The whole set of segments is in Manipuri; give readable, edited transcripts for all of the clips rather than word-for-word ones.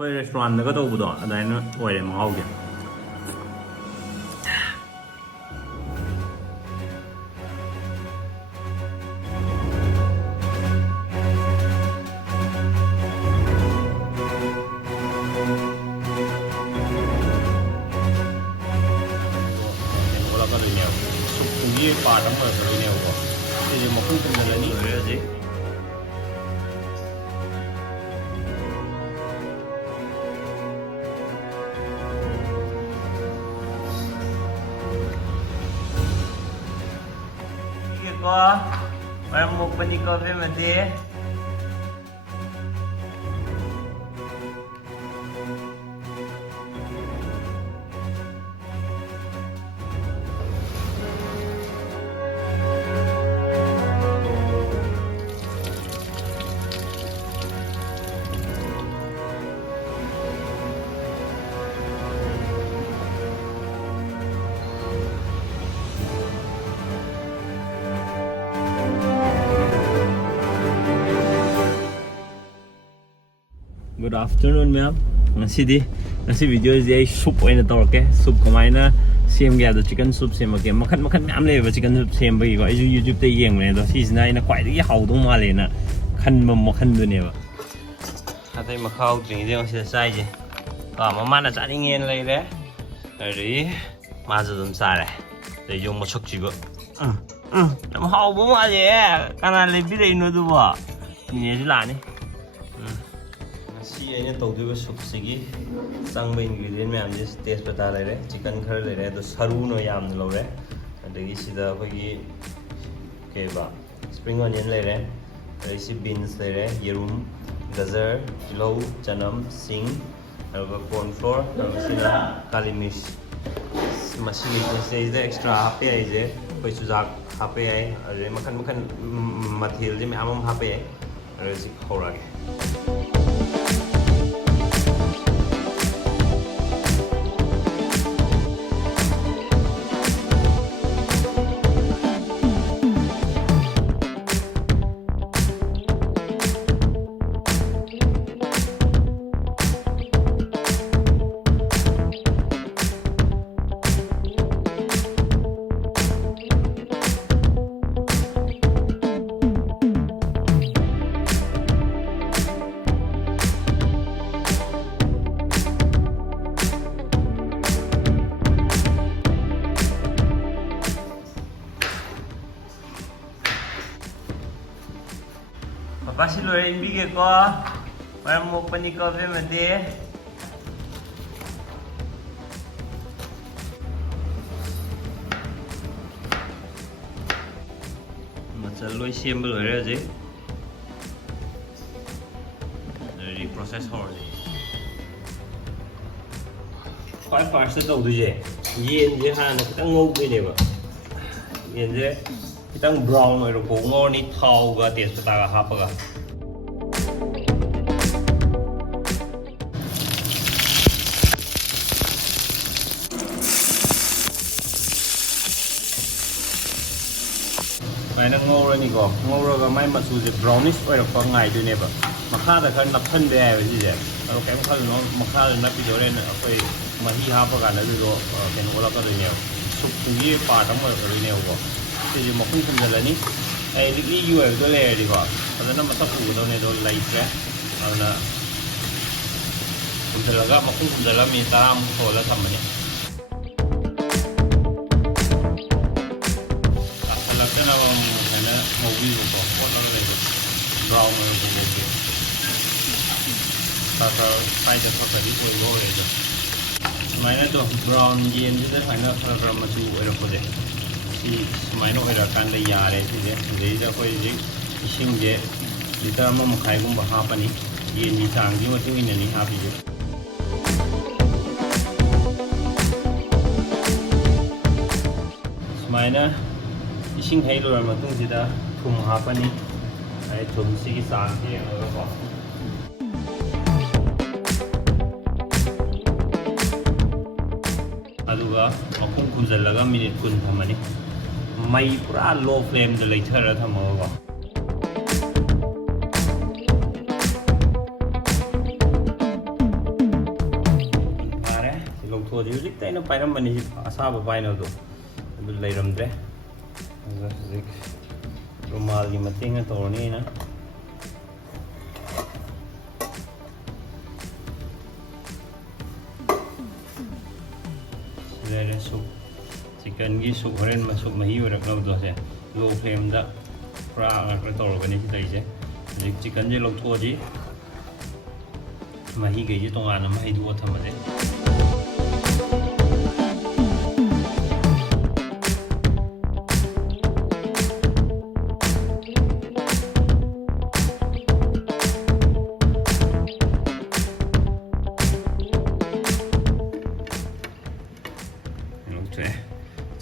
ꯑꯩꯈꯣꯏ ꯔꯦꯁꯇꯨꯔꯥꯟꯗꯒ ꯇꯧꯕꯗꯣ ꯑꯗꯨꯃꯥꯏꯅ ꯑꯣꯏꯔꯦ ꯃꯍꯥꯎꯁꯦ ꯁꯨꯞꯇꯨꯒꯤ ꯄꯥꯔꯠ ꯑꯃ ꯑꯣꯏꯔꯛꯀꯗꯣꯏꯅꯦꯕꯀꯣ ꯁꯤꯁꯦ ꯃꯈꯨꯝ ꯈꯨꯝꯖꯤꯜꯂꯅꯤ ꯂꯣꯏꯔꯦ ꯍꯧꯖꯤꯛ Orang mau pergi kafe mati. Good afternoon, ma'am. Ngasi video is soup oina tawrke. Soup kamaina same ga do chicken soup same ke makhan ma'am le chicken soup same ba ko ai YouTube te yeng ne do sisina ina kwai ri hau dong ma le na khan makhan du ne ba. Atai makhau dring je ngasi sai je. Mama na chani ngen le re. Ri ma zu dum sa re. De yong mo chok chi ba. Nam hau bo ma je. Kana le bi re no du ba. Ni ji la ni. ꯁꯤ ꯑꯩꯅ ꯇꯧꯗꯣꯏꯕ ꯁꯨꯞꯁꯤꯒꯤ ꯆꯪꯕ ꯏꯟꯒ꯭ꯔꯤꯗꯤꯌꯦꯟ ꯃꯌꯥꯝꯁꯦ ꯇꯦꯖꯄꯇꯥ ꯂꯩꯔꯦ ꯆꯤꯀꯟ ꯈꯔ ꯂꯩꯔꯦ ꯑꯗꯣ ꯁꯔꯨꯅ ꯌꯥꯝꯅ ꯂꯧꯔꯦ ꯑꯗꯒꯤ ꯁꯤꯗ ꯑꯩꯈꯣꯏꯒꯤ ꯀꯩꯕ ꯁꯄ꯭ꯔꯤꯡ ꯑꯣꯅꯤꯌꯟ ꯂꯩꯔꯦ ꯑꯗꯒꯤ ꯁꯤ ꯕꯤꯟꯁ ꯂꯩꯔꯦ ꯌꯦꯔꯨꯝ ꯒꯖꯔ ꯇꯤꯜꯍꯧ ꯆꯅꯝ ꯁꯤꯡ ꯑꯗꯨꯒ ꯀꯣꯔꯟ ꯐ꯭ꯂꯣꯔ ꯑꯗꯨꯒ ꯁꯤꯅ ꯀꯥꯂꯤ ꯃꯤꯔꯆ ꯃꯁꯤꯒꯤ ꯁꯤꯗꯩꯁꯤꯗ ꯑꯦꯛꯁꯇ꯭ꯔꯥ ꯍꯥꯞꯄ ꯌꯥꯏꯁꯦ ꯑꯩꯈꯣꯏ ꯆꯨꯖꯥꯛ ꯍꯥꯞꯄ ꯌꯥꯏ ꯑꯗꯨꯗꯩ ꯃꯈꯟ ꯃꯈꯟ ꯃꯊꯦꯜꯁꯦ ꯃꯌꯥꯝ ꯑꯃ ꯍꯥꯞꯄ ꯌꯥꯏ ꯑꯗꯨ ꯁꯤ ꯍꯧꯔꯛꯑꯒꯦ Pasti lo yang bikin ko, orang mau pergi kafe mati. Macam lo siam belum ada je. Dari proses hor je. Kau first tu tu je. Yen je han kita ngau ni deh ba. Yen je kita brown orang ko ngau ni thau ga tes pata ga hapa ga. Mainnya ngau ni ko, ngau raga main masuk je brownish orang ko ngai tu ni ba. Makha dah kan naphan deh je je. Kalau kamu kalau no makha nak pergi orang apa mahi hapa ga na tu kan orang ko ni. Sup tu ye part amu ko ni ko. Jadi makan sendiri ni. Ini UF tu le di ko. Kalau nama tak pun tu ni tu light le. Kalau na sendiri ga makan sendiri minta am ko la sama ni. Mobil ko ko na le brown mo ko ko sa sai da sa di ko lo le do mai na to brown yen ji da na sa ra ma tu ero ko de si mai no era kan le ya re si de da ko ji ising je liter ma ma khai gum ba ha pa ni yen ni sang ji ma tu ni ni ha bi je mai na ising hai lo ma tung ji da thum hapani ai thum si ki sang ki ero ko aduga makum kunjalaga minute kun thamani mai pura low flame da leithara thamo ko ꯂꯧꯊꯣꯛꯑꯗꯤ ꯍꯧꯖꯤꯛꯇ ꯑꯩꯅ ꯄꯥꯏꯔꯝꯕꯅꯤ ꯑꯁꯥꯕ ꯄꯥꯏꯅꯕꯗꯣ ꯑꯗꯨ ꯂꯩꯔꯝꯗ꯭ꯔꯦ ꯑꯗꯨꯒ ꯍꯧꯖꯤꯛ ꯔꯨꯃꯥꯜꯒꯤ ꯃꯇꯦꯡꯅ ꯇꯧꯔꯅꯤ ꯑꯩꯅ ꯂꯩꯔꯦ ꯁꯨꯞ ꯆꯤꯛꯀꯟꯒꯤ ꯁꯨꯞ ꯍꯣꯔꯦꯟ ꯁꯨꯞ ꯃꯍꯤ ꯑꯣꯏꯔꯛꯅꯕꯗꯣꯁꯦ ꯂꯣ ꯐ꯭ꯂꯦꯝꯗ ꯄꯨꯔꯥ ꯉꯥꯛꯇ ꯇꯧꯔꯒꯅꯤ ꯁꯤꯗꯩꯁꯦ ꯍꯧꯖꯤꯛ ꯆꯤꯛꯀꯟꯁꯦ ꯂꯧꯊꯣꯛꯑꯗꯤ ꯃꯍꯤꯈꯩꯁꯦ ꯇꯣꯉꯥꯟꯅ ꯑꯃ ꯍꯩꯗꯣꯛꯑ ꯊꯝꯃꯁꯦ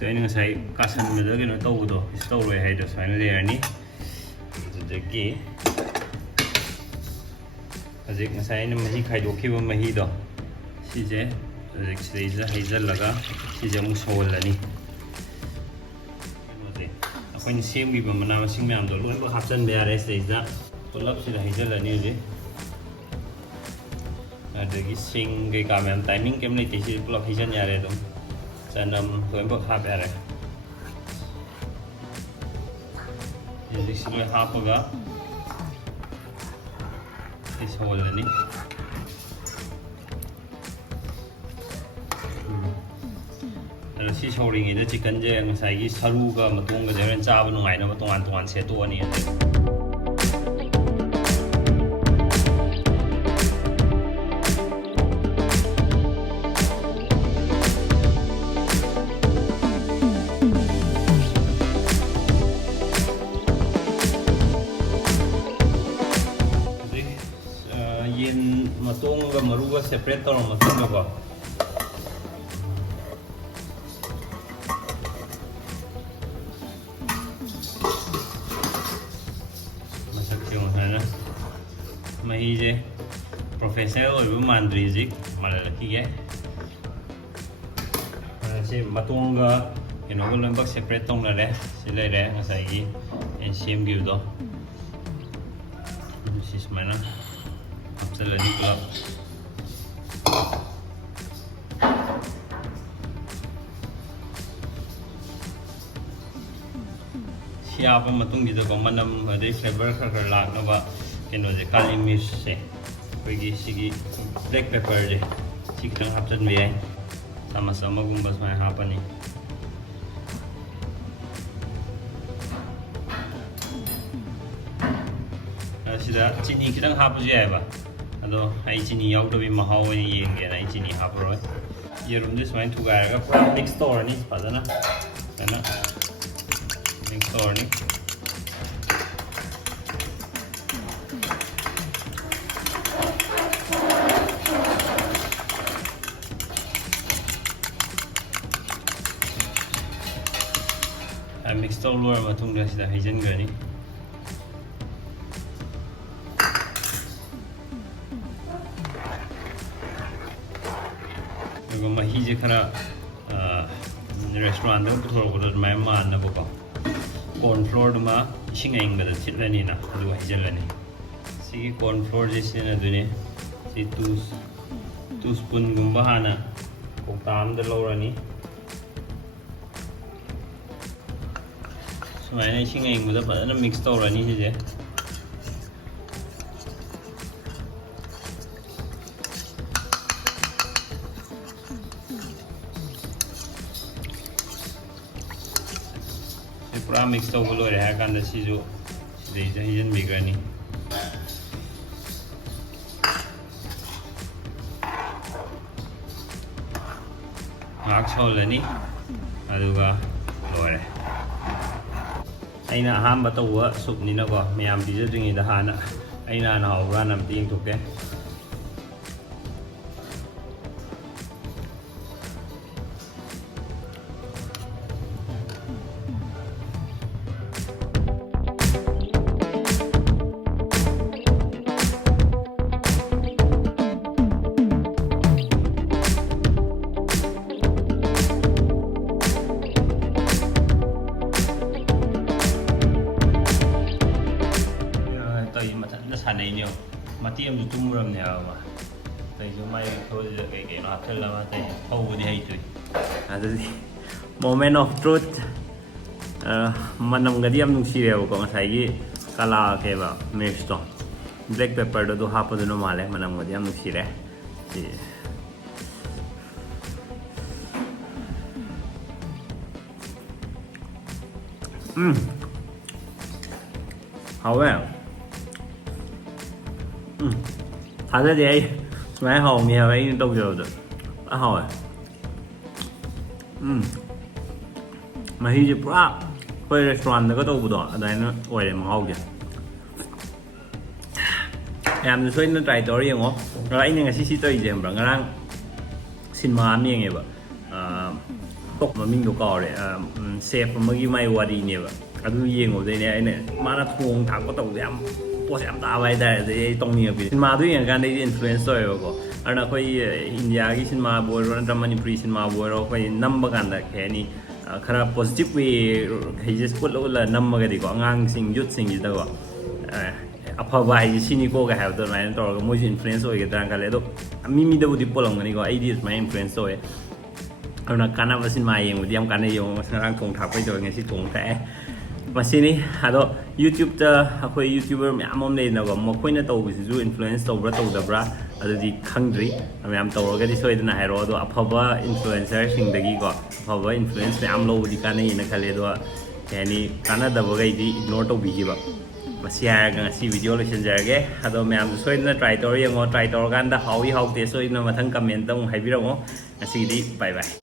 ꯑꯩꯅ ꯉꯁꯥꯏ ꯀꯥꯁꯟꯕꯗ ꯀꯩꯅꯣ ꯇꯧꯕꯗꯣ ꯇꯧꯔꯣꯏ ꯍꯥꯏꯗꯣ ꯁꯨꯃꯥꯏꯅ ꯂꯩꯔꯅꯤ ꯑꯗꯨꯗꯒꯤ ꯍꯧꯖꯤꯛ ꯉꯁꯥꯏ ꯑꯩꯅ ꯃꯍꯤ ꯈꯥꯏꯗꯣꯛꯈꯤꯕ ꯃꯍꯤꯗꯣ ꯁꯤꯁꯦ ꯍꯧꯖꯤꯛ ꯁꯤꯗꯩꯁꯤꯗ ꯍꯩꯖꯤꯜꯂꯒ ꯁꯤꯁꯦ ꯑꯃꯨꯛ ꯁꯧꯍꯜꯂꯅꯤ ꯀꯩꯅꯣꯁꯦ ꯑꯩꯈꯣꯏꯅ ꯁꯦꯝꯈꯤꯕ ꯃꯅꯥ ꯃꯁꯤꯡ ꯃꯌꯥꯝꯗꯣ ꯂꯣꯏꯅꯃꯛ ꯍꯥꯞꯆꯤꯟꯕ ꯌꯥꯔꯦ ꯁꯤꯗꯩꯁꯤꯗ ꯄꯨꯂꯞ ꯁꯤꯗ ꯍꯩꯖꯤꯜꯂꯅꯤ ꯍꯧꯖꯤꯛ ꯑꯗꯒꯤ ꯁꯤꯡ ꯀꯩꯀꯥ ꯃꯌꯥꯝ ꯇꯥꯏꯃꯤꯡ ꯀꯩꯝ ꯂꯩꯇꯦ ꯁꯤꯗꯤ ꯄꯨꯂꯞ ꯍꯩꯖꯤꯟ ꯌꯥꯔꯦ ꯑꯗꯨꯝ ꯆꯅꯝ ꯂꯣꯏꯅꯃꯛ ꯍꯥꯞ ꯌꯥꯔꯦ ꯍꯧꯖꯤꯛ ꯁꯤ ꯂꯣꯏ ꯍꯥꯞꯄꯒ ꯁꯤ ꯁꯧꯍꯜꯂꯅꯤ ꯑꯗꯣ ꯁꯤ ꯁꯧꯔꯤꯉꯩꯗ ꯆꯤꯛꯀꯟꯁꯦ ꯉꯁꯥꯏꯒꯤ ꯁꯔꯨꯒ ꯃꯇꯣꯡꯒꯁꯦ ꯍꯣꯔꯦꯟ ꯆꯥꯕ ꯅꯨꯡꯉꯥꯏꯅꯕ ꯇꯣꯉꯥꯟ ꯇꯣꯉꯥꯟ ꯁꯦꯠꯇꯣꯛꯑꯅꯤ ꯌꯦꯟ ꯃꯇꯣꯡꯒ ꯃꯔꯨꯒ ꯁꯦꯄꯔꯦꯠ ꯇꯧꯔ ꯃꯇꯨꯡꯗꯀꯣ ꯃꯁꯛꯁꯦ ꯁꯨꯃꯥꯏꯅ ꯃꯍꯤꯁꯦ ꯄ꯭ꯔꯣꯐꯦꯁꯅꯦꯜ ꯑꯣꯏꯕ ꯃꯥꯟꯗ꯭ꯔꯤ ꯍꯧꯖꯤꯛ ꯃꯥꯜꯍꯜꯂꯛꯈꯤꯒꯦ ꯁꯤ ꯃꯇꯣꯡꯒ ꯀꯩꯅꯣꯒ ꯂꯣꯏꯅꯃꯛ ꯁꯦꯄꯔꯦꯠ ꯇꯧꯅꯔꯦ ꯁꯤ ꯂꯩꯔꯦ ꯉꯁꯥꯏꯒꯤ ꯑꯩꯅ ꯁꯦꯝꯈꯤꯕꯗꯣ ꯁꯤ ꯁꯨꯃꯥꯏꯅ ꯍꯥꯞꯆꯤꯜꯂꯅꯤ ꯄꯨꯂꯞ ꯁꯤ ꯍꯥꯞꯄ ꯃꯇꯨꯡꯁꯤꯗꯀꯣ ꯃꯅꯝ ꯑꯗꯩ ꯐ꯭ꯂꯦꯚꯔ ꯈꯔ ꯂꯥꯛꯅꯕ ꯀꯩꯅꯣꯁꯦ ꯀꯥꯂꯤ ꯃꯤꯔꯆꯁꯦ ꯑꯩꯈꯣꯏꯒꯤ ꯁꯤꯒꯤ ꯕ꯭ꯂꯦꯛ ꯄꯦꯄꯔꯁꯦ ꯁꯤ ꯈꯤꯇꯪ ꯍꯥꯞꯆꯤꯟꯕ ꯌꯥꯏ ꯆꯥꯃꯁ ꯑꯃꯒꯨꯝꯕ ꯁꯨꯃꯥꯏꯅ ꯍꯥꯞꯄꯅꯤ ꯁꯤꯗ ꯆꯤꯅꯤ ꯈꯤꯇꯪ ꯍꯥꯞꯄꯁꯨ ꯌꯥꯏꯑꯕ ꯑꯗꯣ ꯑꯩ ꯆꯤꯅꯤ ꯌꯥꯎꯗꯕꯤ ꯃꯍꯥꯎ ꯑꯣꯏꯅ ꯌꯦꯡꯒꯦꯅ ꯑꯩ ꯆꯤꯅꯤ ꯍꯥꯞꯄꯔꯣꯏ ꯌꯦꯔꯨꯝꯁꯦ ꯁꯨꯃꯥꯏꯅ ꯊꯨꯒꯥꯏꯔꯒ ꯄꯨꯔꯥ ꯃꯤꯛꯁ ꯇꯧꯔꯅꯤ ꯐꯖꯅ ꯁꯨꯃꯥꯏꯅ ꯃꯤꯛꯁ ꯇꯧꯔꯅꯤ ꯃꯤꯛꯁ ꯇꯧ ꯂꯣꯏꯔ ꯃꯇꯨꯡꯗ ꯁꯤꯗ ꯍꯩꯖꯤꯟꯈ꯭ꯔꯅꯤ ꯑꯗꯨꯒ ꯃꯍꯤꯁꯦ ꯈꯔ ꯔꯦꯁꯇꯨꯔꯥꯟꯗ ꯄꯨꯊꯣꯔꯛꯄꯗ ꯑꯗꯨꯃꯥꯏꯅ ꯃꯥꯟꯅꯕꯀꯣ ꯀꯣꯔꯟ ꯐ꯭ꯂꯣꯔꯗꯨꯃ ꯏꯁꯤꯡ ꯑꯏꯪꯕꯗ ꯊꯤꯠꯂꯅꯤꯅ ꯑꯗꯨꯒ ꯍꯩꯖꯤꯜꯂꯅꯤ ꯁꯤꯒꯤ ꯀꯣꯔꯟ ꯐ꯭ꯂꯣꯔꯁꯦ ꯁꯤꯖꯤꯟꯅꯗꯣꯏꯅꯦ ꯁꯤ ꯇꯨ ꯁ꯭ꯄꯨꯟꯒꯨꯝꯕ ꯍꯥꯟꯅ ꯀꯧꯇꯥ ꯑꯃꯗ ꯂꯧꯔꯅꯤ ꯁꯨꯃꯥꯏꯅ ꯏꯁꯤꯡ ꯑꯏꯪꯕꯗ ꯐꯖꯅ ꯃꯤꯛꯁ ꯇꯧꯔꯅꯤ ꯁꯤꯁꯦ ꯄꯨꯔꯥ ꯃꯤꯛꯁ ꯇꯧꯕ ꯂꯣꯏꯔꯦ ꯍꯥꯏꯔ ꯀꯥꯟꯗ ꯁꯤꯁꯨ ꯁꯤꯗꯩꯁꯤꯗ ꯍꯩꯖꯤꯟꯕꯤꯈ꯭ꯔꯅꯤ ꯉꯥꯏꯍꯥꯛ ꯁꯧꯍꯜꯂꯅꯤ ꯑꯗꯨꯒ ꯂꯣꯏꯔꯦ ꯑꯩꯅ ꯑꯍꯥꯟꯕ ꯇꯧꯕ ꯁꯨꯞꯅꯤꯅꯀꯣ ꯃꯌꯥꯝ ꯄꯤꯖꯗ꯭ꯔꯤꯉꯩꯗ ꯑꯩꯅ ꯍꯥꯟꯅ ꯍꯥꯎꯕ꯭ꯔꯥꯅ ꯑꯝꯇ ꯌꯦꯡꯊꯣꯛꯀꯦ ꯃꯊꯟꯇ ꯁꯥꯟꯅꯩꯅꯦ ꯃꯇꯦꯛ ꯑꯃꯁꯨ ꯇꯨꯝꯃꯨꯔꯕꯅꯤ ꯃꯥꯏ ꯊꯣꯛꯏꯁꯦ ꯀꯩ ꯀꯩꯅꯣ ꯍꯥꯞꯆꯤꯜꯂꯒ ꯇꯧ ꯍꯧꯕꯗꯤ ꯍꯩꯇ꯭ꯔꯤ ꯑꯗꯨꯗꯤ ꯃꯣꯃꯦꯟ ꯑꯣꯐ ꯇ꯭ꯔꯨꯠ ꯃꯅꯝꯒꯗꯤ ꯌꯥꯝ ꯅꯨꯡꯁꯤꯔꯦꯕꯀꯣ ꯉꯁꯥꯏꯒꯤ ꯀꯂꯥ ꯀꯩꯕ ꯃꯤꯔꯆꯇꯣ ꯕ꯭ꯂꯦꯛ ꯄꯦꯄꯔꯗꯣ ꯑꯗꯨ ꯍꯥꯞꯄꯗꯨꯅ ꯃꯥꯜꯂꯦ ꯃꯅꯝꯒꯗꯤ ꯌꯥꯝ ꯅꯨꯡꯁꯤꯔꯦ ꯁꯤ ꯍꯥꯎꯋꯦ ꯊꯥꯖꯗꯦ ꯑꯩ ꯁꯨꯃꯥꯏꯅ ꯍꯥꯎꯅꯤ ꯍꯥꯏꯕ ꯑꯩꯅ ꯇꯧꯖꯕꯗꯣ ꯍꯥꯎꯋꯦ ꯃꯍꯤꯁꯦ ꯄꯨꯔꯥ ꯑꯩꯈꯣꯏ ꯔꯦꯁꯇꯨꯔꯥꯟꯗꯒ ꯇꯧꯕꯗꯣ ꯑꯗꯨꯃꯥꯏꯅ ꯑꯣꯏꯔꯦ ꯃꯍꯥꯎꯁꯦ ꯌꯥꯝꯅ ꯁꯣꯏꯗꯅ ꯇ꯭ꯔꯥꯏ ꯇꯧꯔ ꯌꯦꯡꯉꯣ ꯑꯩꯅ ꯉꯁꯤ ꯁꯤ ꯇꯧꯔꯤꯁꯦ ꯈꯪꯕ꯭ꯔꯥ ꯉꯔꯥꯡ ꯁꯤꯅꯦꯃꯥ ꯑꯃ ꯌꯦꯡꯉꯦꯕ ꯃꯃꯤꯡꯗꯣ ꯀꯥꯎꯔꯦ ꯁꯦꯐ ꯑꯃꯒꯤ ꯃꯥꯏ ꯋꯥꯔꯤꯅꯦꯕ ꯑꯗꯨ ꯌꯦꯡꯉꯨꯕꯗꯩꯅꯦ ꯑꯩꯅ ꯃꯥꯅ ꯊꯣꯡ ꯊꯥꯛꯄ ꯇꯧꯕꯗ ꯌꯥꯝ ꯄꯣꯠꯁꯦ ꯌꯥꯝ ꯇꯥꯕ ꯍꯥꯏꯇꯥꯔꯦ ꯑꯗꯩ ꯑꯩ ꯇꯧꯅꯤꯡꯉꯛꯄꯤ ꯁꯤꯅꯦꯃꯥꯗꯨ ꯌꯦꯡꯉꯀꯥꯟꯗ ꯑꯩꯁꯦ ꯏꯟꯐ꯭ꯂꯨꯌꯦꯟꯁ ꯇꯧꯋꯦꯕꯀꯣ ꯑꯗꯨꯅ ꯑꯩꯈꯣꯏ ꯏꯟꯗꯤꯌꯥꯒꯤ ꯁꯤꯅꯦꯃꯥꯕꯨ ꯑꯣꯏꯔꯣ ꯅꯠꯇ꯭ꯔꯒ ꯃꯅꯤꯄꯨꯔꯤ ꯁꯤꯅꯦꯃꯥꯕꯨ ꯑꯣꯏꯔꯣ ꯑꯩꯈꯣꯏ ꯅꯝꯕ ꯀꯥꯟꯗ ꯀꯩ ꯍꯥꯏꯅꯤ ꯈꯔ ꯄꯣꯖꯤꯇꯤভ ꯋꯦ ꯍꯩꯁꯦ ꯎꯠꯂ ꯅꯝꯃꯒꯗꯤꯀꯣ ꯑꯉꯥꯡꯁꯤꯡ ꯌꯨꯠꯁꯤꯡꯁꯤꯗꯀꯣ ꯑꯐꯕ ꯍꯥꯏꯁꯦ ꯁꯤꯅꯤꯀꯣꯒ ꯍꯥꯏꯕꯗꯣ ꯑꯗꯨꯃꯥꯏꯅ ꯇꯧꯔꯒ ꯃꯣꯏꯁꯨ ꯏꯟꯐ꯭ꯂꯨꯌꯦꯟꯁ ꯑꯣꯏꯒꯗ꯭ꯔꯥꯅ ꯈꯜꯂꯦ ꯑꯗꯣ ꯃꯤꯗꯕꯨꯗꯤ ꯄꯣꯜꯂꯝꯒꯅꯤꯀꯣ ꯑꯩꯗꯤ ꯁꯨꯃꯥꯏꯅ ꯏꯟꯐ꯭ꯂꯨꯌꯦꯟꯁ ꯇꯧꯋꯦ ꯑꯗꯨꯅ ꯀꯥꯟꯅꯕ ꯁꯤꯅꯦꯃꯥ ꯌꯦꯡꯕꯗꯤ ꯌꯥꯝ ꯀꯥꯟꯅꯩ ꯌꯦꯡꯉꯣ ꯉꯔꯥꯡ ꯊꯣꯡ ꯊꯥꯛꯄꯩ ꯇꯧꯋꯦ ꯉꯁꯤ ꯊꯣꯡ ꯊꯥꯛꯑꯦ ꯃꯁꯤꯅꯤ ꯑꯗꯣ ꯌꯨꯇ꯭ꯌꯨꯕꯇ ꯑꯩꯈꯣꯏ ꯌꯨꯇ꯭ꯌꯨꯕꯔ ꯃꯌꯥꯝ ꯑꯃ ꯂꯩꯅꯀꯣ ꯃꯈꯣꯏꯅ ꯇꯧꯕꯁꯤꯁꯨ ꯏꯟꯐ꯭ꯂꯨꯌꯦꯟꯁ ꯇꯧꯕ꯭ꯔꯥ ꯇꯧꯗꯕ꯭ꯔꯥ ꯑꯗꯨꯗꯤ ꯈꯪꯗ꯭ꯔꯤ ꯃꯌꯥꯝ ꯇꯧꯔꯒꯗꯤ ꯁꯣꯏꯗꯅ ꯍꯥꯏꯔꯛꯑꯣ ꯑꯗꯣ ꯑꯐꯕ ꯏꯟꯐ꯭ꯂꯨꯌꯦꯟꯁꯔꯁꯤꯡꯗꯒꯤꯀꯣ ꯑꯐꯕ ꯏꯟꯐ꯭ꯂꯨꯌꯦꯟꯁ ꯃꯌꯥꯝ ꯂꯧꯕꯗꯤ ꯀꯥꯟꯅꯩꯌꯦꯅ ꯈꯜꯂꯦ ꯑꯗꯣ ꯀꯩ ꯍꯥꯏꯅꯤ ꯀꯥꯟꯅꯗꯕꯈꯩꯗꯤ ꯏꯒꯅꯣꯔ ꯇꯧꯕꯤꯈꯤꯕ ꯃꯁꯤ ꯍꯥꯏꯔꯒ ꯉꯁꯤ ꯚꯤꯗꯤꯑꯣ ꯂꯣꯏꯁꯤꯟꯖꯔꯒꯦ ꯑꯗꯣ ꯃꯌꯥꯝꯁꯨ ꯁꯣꯏꯗꯅ ꯇ꯭ꯔꯥꯏ ꯇꯧꯔ ꯌꯦꯡꯉꯣ ꯇ꯭ꯔꯥꯏ ꯇꯧꯔꯀꯥꯟꯗ ꯍꯥꯎꯏ ꯍꯥꯎꯇꯦ ꯁꯣꯏꯗꯅ ꯃꯊꯪ ꯀꯃꯦꯟꯇ ꯑꯃꯨꯛ ꯍꯥꯏꯕꯤꯔꯛꯑꯣ ꯉꯁꯤꯒꯤꯗꯤ ꯕꯥꯏ ꯕꯥꯏ